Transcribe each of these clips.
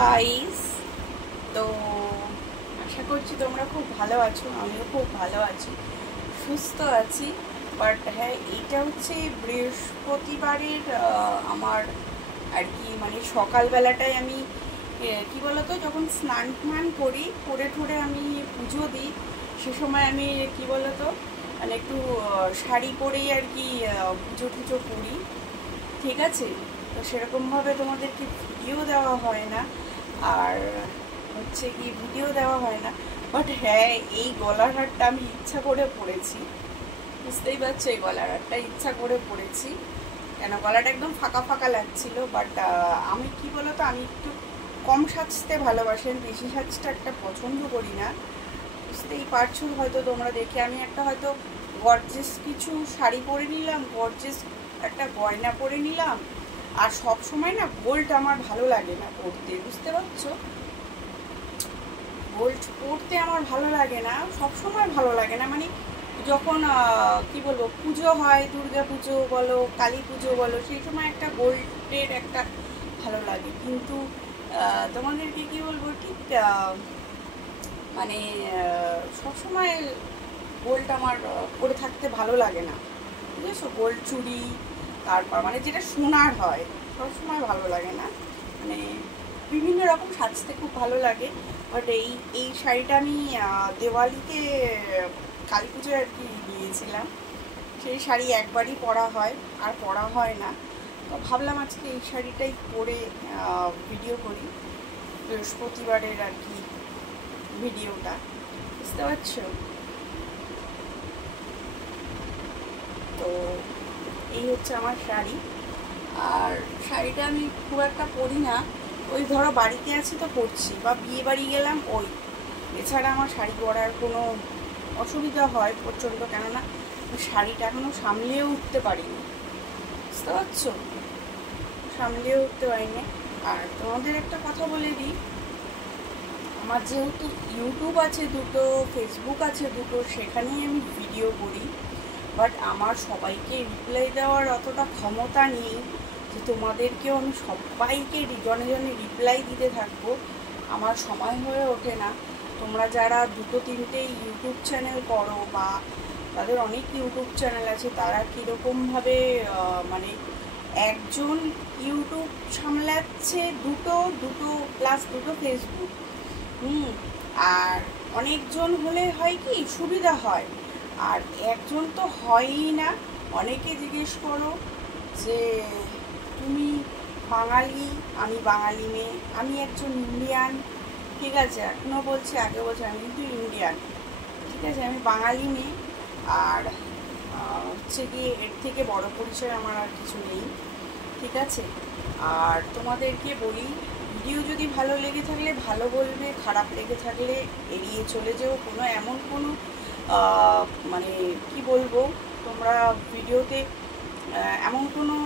Guys, তো আশা করছি তোমরা খুব ভালো আছো। আমিও খুব ভালো আছি, সুস্থ আছি। বাট হ্যাঁ, এইটা হচ্ছে বৃহস্পতিবারের আমার আর কি, মানে সকালবেলাটায় আমি কি বলতো, যখন স্নান টান করি, করে ঠোরে আমি পুজো দিই, সে সময় আমি কি বলতো, মানে একটু শাড়ি পরেই আর কি পুজো টুজো করি, ঠিক আছে। তো সেরকমভাবে তোমাদেরকে ভিডিও দেওয়া হয় না, আর হচ্ছে কি ভিডিও দেওয়া হয় না। বাট হ্যাঁ, এই গলার হারটা আমি ইচ্ছা করে পরেছি, বুঝতেই পারছো, এই গলার হারটা ইচ্ছা করে পরেছি। কেন, গলাটা একদম ফাঁকা ফাঁকা লাগছিল। বাট আমি কি বলতো, আমি একটু কম সাজতে ভালোবাসেন, বেশি সাজটা একটা পছন্দ করি না, বুঝতেই পারছো হয়তো তোমরা দেখে। আমি একটা হয়তো গর্জেস কিছু শাড়ি পরে নিলাম, গর্জেস একটা গয়না পরে নিলাম, আর সব সময় না গোল্ড আমার ভালো লাগে না পরতে, বুঝতে পারছো। গোল্ড পরতে আমার ভালো লাগে না, সব সময় ভালো লাগে না। মানে যখন কি বলবো, পুজো হয়, দুর্গা পুজো বলো, কালী পুজো বলো, সেই সময় একটা গোল্ডের একটা ভালো লাগে। কিন্তু তোমাদেরকে কি বলবো, ঠিক মানে সবসময় গোল্ড আমার পরে থাকতে ভালো লাগে না, বুঝেছো। গোল্ড চুড়ি, তারপর মানে যেটা সোনার হয়, সবসময় ভালো লাগে না। মানে বিভিন্ন রকম সাজতে খুব ভালো লাগে। বাট এই শাড়িটা আমি দেওয়ালিতে, কালী পুজোয় আর কি নিয়েছিলাম। সেই শাড়ি একবারই পরা হয়, আর পরা হয় না। তো ভাবলাম আজকে এই শাড়িটাই পরে ভিডিও করি, বৃহস্পতিবারের আর কি ভিডিওটা, বুঝতে পারছো। তো এই হচ্ছে আমার শাড়ি। আর শাড়িটা আমি খুব একটা পরি না, ওই ধরো বাড়িতে আছি তো পরছি, বা বিয়ে বাড়ি গেলাম ওই, এছাড়া আমার শাড়ি পরার কোনো অসুবিধা হয় প্রচণ্ড। কেননা শাড়িটা এখনও সামলেও উঠতে পারিনি, বুঝতে পারছো, সামলেও উঠতে পারিনি। আর তোমাদের একটা কথা বলে দিই, আমার যেহেতু ইউটিউব আছে দুটো, ফেসবুক আছে দুটো, সেখানেই আমি ভিডিও করি। বাট আমার সবাইকে রিপ্লাই দেওয়ার অতটা ক্ষমতা নেই যে তোমাদেরকেও আমি সবাইকে জনে জনে রিপ্লাই দিতে থাকবো, আমার সময় হয়ে ওঠে না। তোমরা যারা দুটো তিনটে ইউটিউব চ্যানেল করো, বা তাদের অনেক ইউটিউব চ্যানেল আছে, তারা কীরকমভাবে মানে একজন ইউটিউব সামলাচ্ছে, দুটো দুটো প্লাস দুটো ফেসবুক, আর অনেকজন হলে হয় কি সুবিধা হয়, আর একজন তো হয়ই না। অনেকে জিজ্ঞেস করো যে তুমি বাঙালি, আমি বাঙালি মেয়ে, আমি একজন ইন্ডিয়ান, ঠিক আছে, এখনও বলছি, আগে বলছি আমি কিন্তু ইন্ডিয়ান, ঠিক আছে, আমি বাঙালি মেয়ে। আর হচ্ছে গিয়ে এর থেকে বড় পরিচয় আমার আর কিছু নেই, ঠিক আছে। আর তোমাদেরকে বলি, ভিডিও যদি ভালো লেগে থাকলে ভালো বলবে, খারাপ লেগে থাকলে এড়িয়ে চলে যেও। কোনো এমন কোনো মানে কি বলবো, তোমরা ভিডিওতে এমন কোনো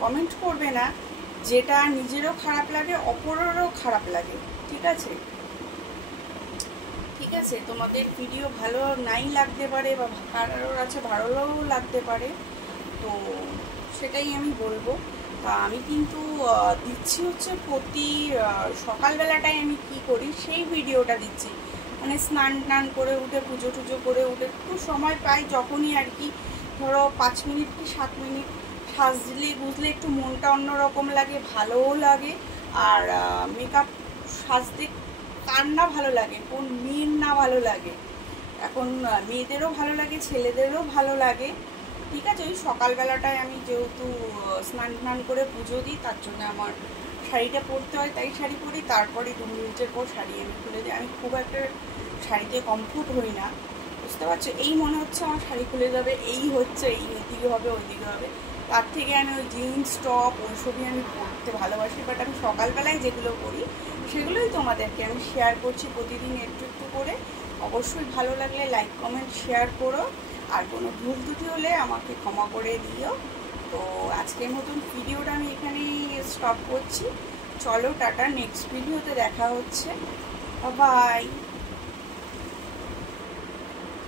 কমেন্ট করবে না যেটা নিজেরও খারাপ লাগে, অপরেরও খারাপ লাগে, ঠিক আছে। ঠিক আছে, তোমাদের ভিডিও ভালো নাই লাগতে পারে, বা কারোর আছে ভালোও লাগতে পারে, তো সেটাই আমি বলবো। তা আমি কিন্তু দিচ্ছি হচ্ছে প্রতি সকালবেলাটায় আমি কি করি সেই ভিডিওটা দিচ্ছি। মানে স্নান টান করে উঠে, পুজো টুজো করে উঠে একটু সময় পাই যখনই আর কি, ধরো 5 মিনিট কি 7 মিনিট সাজলে বুঝলে একটু মনটা অন্যরকম লাগে, ভালোও লাগে। আর মেকআপ সাজতে কার না ভালো লাগে, কোন মেয়ের না ভালো লাগে, এখন মেয়েদেরও ভালো লাগে, ছেলেদেরও ভালো লাগে, ঠিক আছে। ওই সকালবেলাটায় আমি যেহেতু স্নান টান করে পুজো দিই, তার জন্য আমার শাড়িটা পরতে হয়, তাই শাড়ি পরি। তারপরে 2 মিনিটের পর শাড়ি আমি খুলে দিই। আমি খুব একটা শাড়িতে কমফোর্ট হই না, বুঝতে পারছো। এই মনে হচ্ছে আমার শাড়ি খুলে যাবে, এই হচ্ছে, এই দিকে হবে, ওই দিকে হবে, তার থেকে আমি ওই জিন্স টপ ওইসবই আমি পরতে ভালোবাসি। বাট আমি সকালবেলায় যেগুলো করি সেগুলোই তোমাদেরকে আমি শেয়ার করছি প্রতিদিন একটু একটু করে। অবশ্যই ভালো লাগলে লাইক কমেন্ট শেয়ার করো, আর কোনো ভুল ত্রুটি হলে আমাকে ক্ষমা করে দিও। তো আজকের মতন ভিডিওটা আমি এখানেই স্টপ করছি। চলো টাটা, নেক্সট ভিডিওতে দেখা হচ্ছে, বাই।